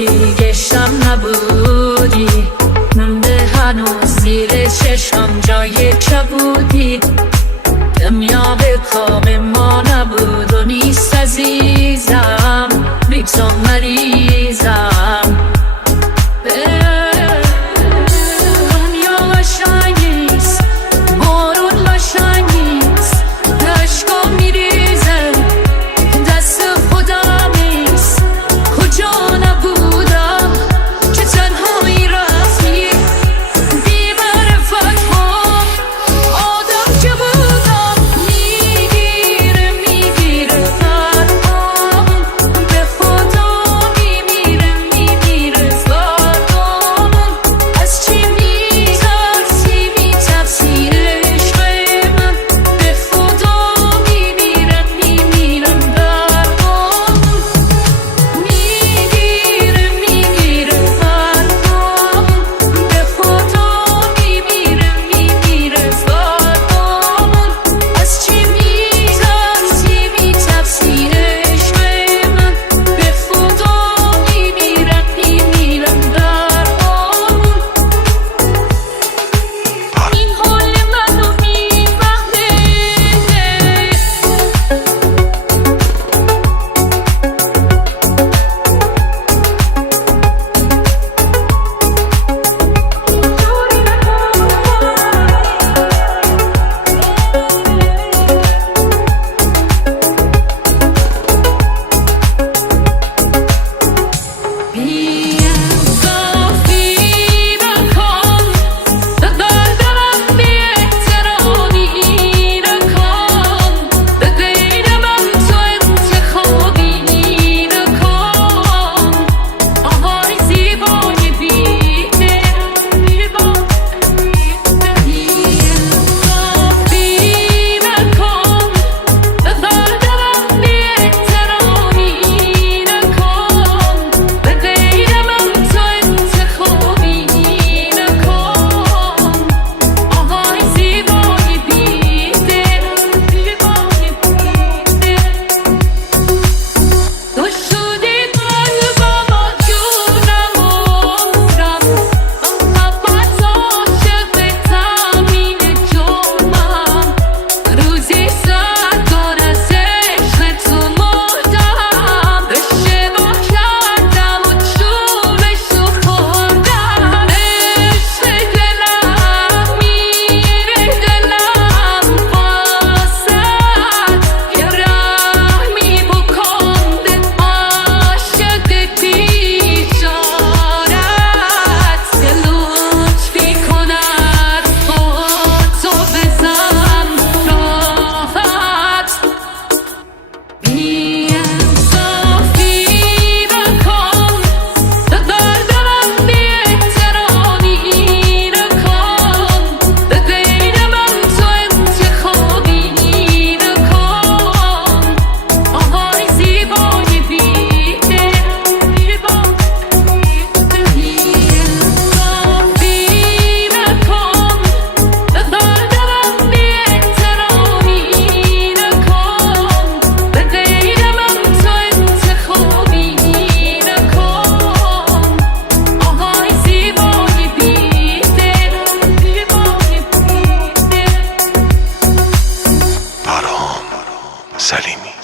بودی گشتم نبودی، مونده هنوز زیر چشم جای کبودی. دنیا به کام ما نبود و نیست عزیزم، بی تو مریضم. دنیا قشنگ نیست، بارون قشنگ نیست، اشکا میریزه دست خودم نیست. کجا نبودم که تنهایی رفتی، بی معرفت ها آدم که بودم. میگیره فرقام، به خدا میمیره فرقام. از چی میترسی عشق من، به خدا میمیرم فرقام. میگیره فرقام، به خدا میمیره فرقام. از چی میترسی عشق من، به خدا میمیرم فرقام. این حال منو میفهمه، بی‌انصافی نکن، به قلبم بی‌احترامی نکن، به غیر من تو انتخابی نکن. آهای زیبای بی‌انصافی نکن، به قلبم بی‌احترامی نکن، به غیر من تو انتخابی نکن. آهای زیبای بی‌دل، تو شدی قلبم و جونم و عمرم، محبت عاشقتم اینه جرمم. روزی سرگار از عشق تو مردم، اشتباه کردم و چوبشو خوردم. عشق دلم میره دلم واسد، یه رحمی بکن به عاشق بیچارت. یه لطفی کن از خودتو بزن راحت. بی‌انصافی نکن، به قلبم بی‌احترامی نکن، به غیر من تو انتخابی نکن. آهای زیبای بی‌دل، بی‌انصافی نکن، به قلبم بی‌احترامی نکن، به غیر من تو انتخابی نکن. آهای زیبای بی‌دل، برام سلیمی